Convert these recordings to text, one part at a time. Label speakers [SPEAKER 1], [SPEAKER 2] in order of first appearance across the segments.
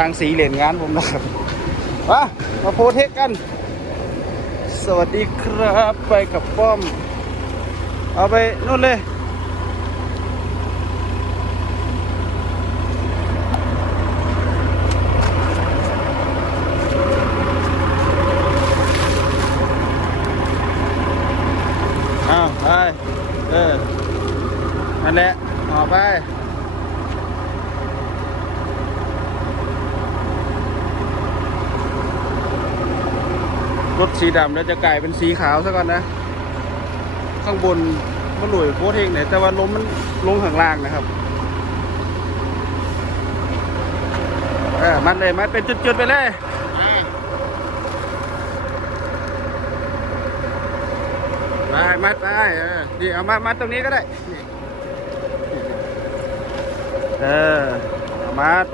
[SPEAKER 1] ช่างสีเหรียญงานผมนะครับมามาโพสเทคกัน สวัสดีครับไปกับป้อม เอาไปนู่นเลยอ้าวไปเออนั่นแหละออกไป รถสีดำแล้วจะกลายเป็นสีขาวซะก่อนนะ ข้างบนมันหลุยโคตรเองไหนแต่ว่าลมมันลงข้างล่างนะครับเออมัดเลยมัดเป็นจุดๆไปเลยไปมัดไปเออดีเอามามัดตรงนี้ก็ได้ เออเอามัด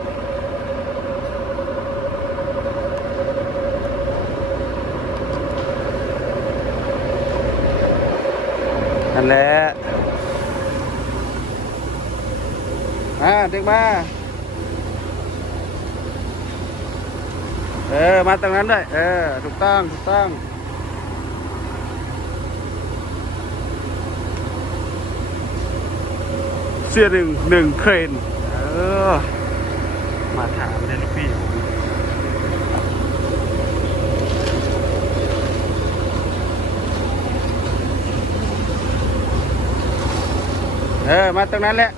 [SPEAKER 1] นั่นแหละมาดึงมา เออ มาตรงนั้นด้วย เออ ถูกต้อง ถูกต้อง เสื้อหนึ่งหนึ่งเครน เออ มาถามเลยลูกพี่ผม เออ มาตรงนั้นแหละ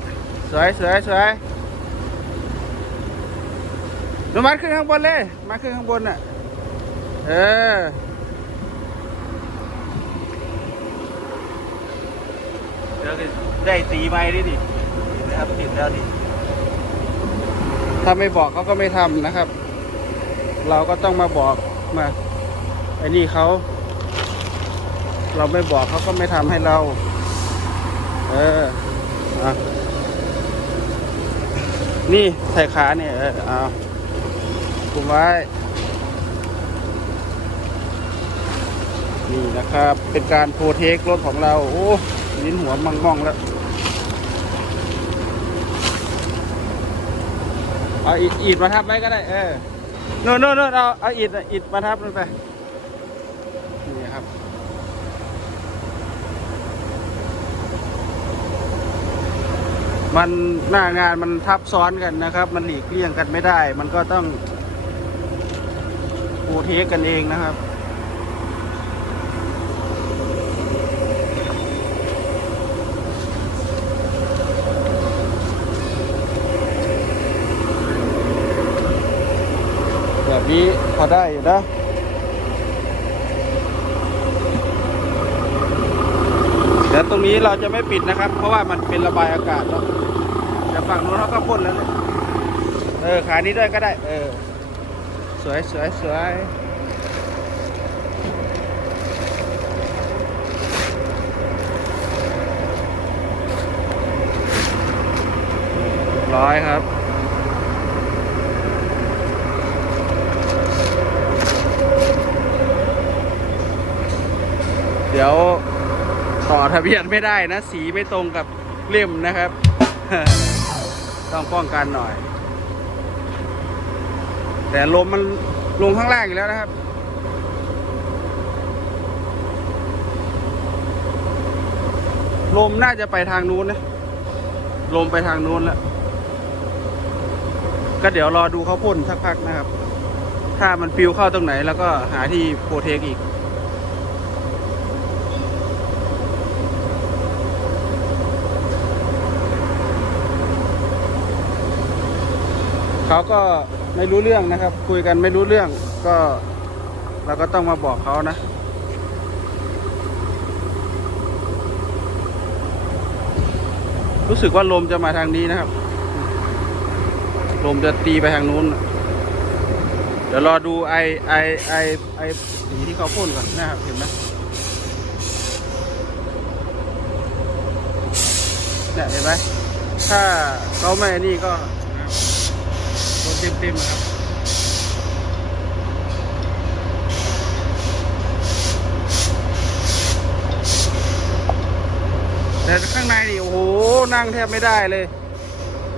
[SPEAKER 1] สวยสวยสวยหนูมาขึ้นข้างบนเลย มาขึ้นข้างบนน่ะ เออ เดี๋ยวได้สีไม้ดิดินะครับติดแล้วดิ ถ้าไม่บอกเขาก็ไม่ทำนะครับ เราก็ต้องมาบอกมาไอ้นี่เขา เราไม่บอกเขาก็ไม่ทำให้เรา เออ อะนี่ใส่ขาเนี่ยเออาคุมไว้ นี่นะครับ เป็นการโปรเทครถของเรา โอ้ลิ้นหัวมังม่องแล้วเอาอิฐอิฐมาทับไว้ก็ได้ เออโน่นโน่นเอาเอาอิฐอิฐมาทับลงไป นี่ครับ มันหน้างานมันทับซ้อนกันนะครับ มันหลีกเลี่ยงกันไม่ได้ มันก็ต้องปูเทคกันเองนะครับแบบนี้พอได้อยู่นะเดี๋ยวตรงนี้เราจะไม่ปิดนะครับ เพราะว่ามันเป็นระบายอากาศแล้วแต่ ฝั่งนู้นเขาก็พ่นแล้วนะเออขายนี้ด้วยก็ได้ เออ สวยสวยสวยเรียบร้อยครับเดี๋ยวต่อทะเบียนไม่ได้นะ สีไม่ตรงกับเล่มนะครับ ต้องป้องกันหน่อย แต่ลมมันลงข้างล่างอยู่แล้วนะครับ ลมน่าจะไปทางนู้นนะ ลมไปทางนู้นแล้ว ก็เดี๋ยวรอดูเขาพ่นสักพักนะครับ ถ้ามันปิวเข้าตรงไหนแล้วก็หาที่โปรเทคอีก เขาก็ไม่รู้เรื่องนะครับ คุยกันไม่รู้เรื่องก็ เราก็ต้องมาบอกเขานะรู้สึกว่าลมจะมาทางนี้นะครับ ลมจะตีไปทางนู้น เดี๋ยวรอดูไอไอไอไอสีที่เขาพ่นก่อนนะครับเห็นไหมเนี่ยเห็นไหมถ้าเขาไม่นี่ก็ เต็มๆครับแต่ข้างในนี่โอ้โหนั่งแทบไม่ได้เลย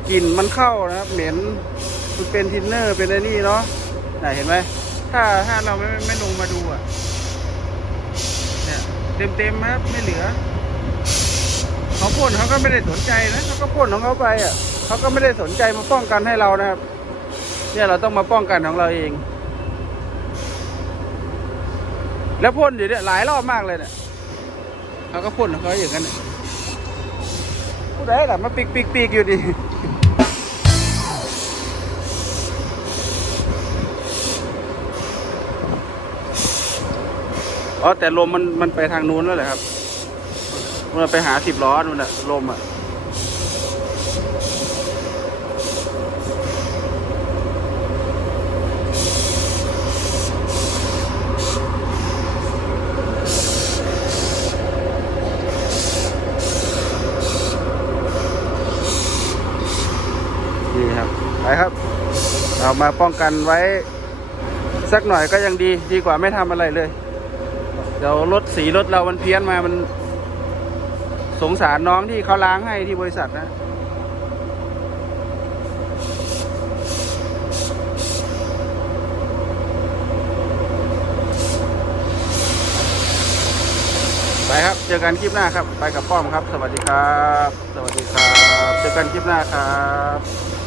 [SPEAKER 1] กลิ่นมันเข้านะครับเหม็นมันเป็นทินเนอร์เป็นไอ้นี่เนาะไหนเห็นไหมถ้าถ้าเราไม่ไม่ไม่ลงมาดูอะเนี่ยเต็มเต็มครับไม่เหลือเขาพ่นเขาก็ไม่ได้สนใจนะเขาก็พ่นของเขาไปอะเขาก็ไม่ได้สนใจมาป้องกันให้เรานะครับ เนี่ยเราต้องมาป้องกันของเราเอง แล้วพ่นอยู่เนี่ยหลายรอบมากเลยเนี่ยเขาก็พ่นของเขาอย่างนั้นผู้ใดล่ะมาปีกปีกปีกอยู่ดิอ๋อแต่ลมมันมันไปทางนู้นแล้วแหละครับ มันไปหาสิบล้อนู่นแหละลมอะ นี่ครับ ไปครับ เรามาป้องกันไว้สักหน่อยก็ยังดีดีกว่าไม่ทำอะไรเลย เดี๋ยวรถสีรถเรามันเพี้ยนมามัน สงสารน้องที่เขาล้างให้ที่บริษัทนะ ไปครับ เจอกันคลิปหน้าครับ ไปกับป้อมครับ สวัสดีครับ สวัสดีครับ เจอกันคลิปหน้าครับ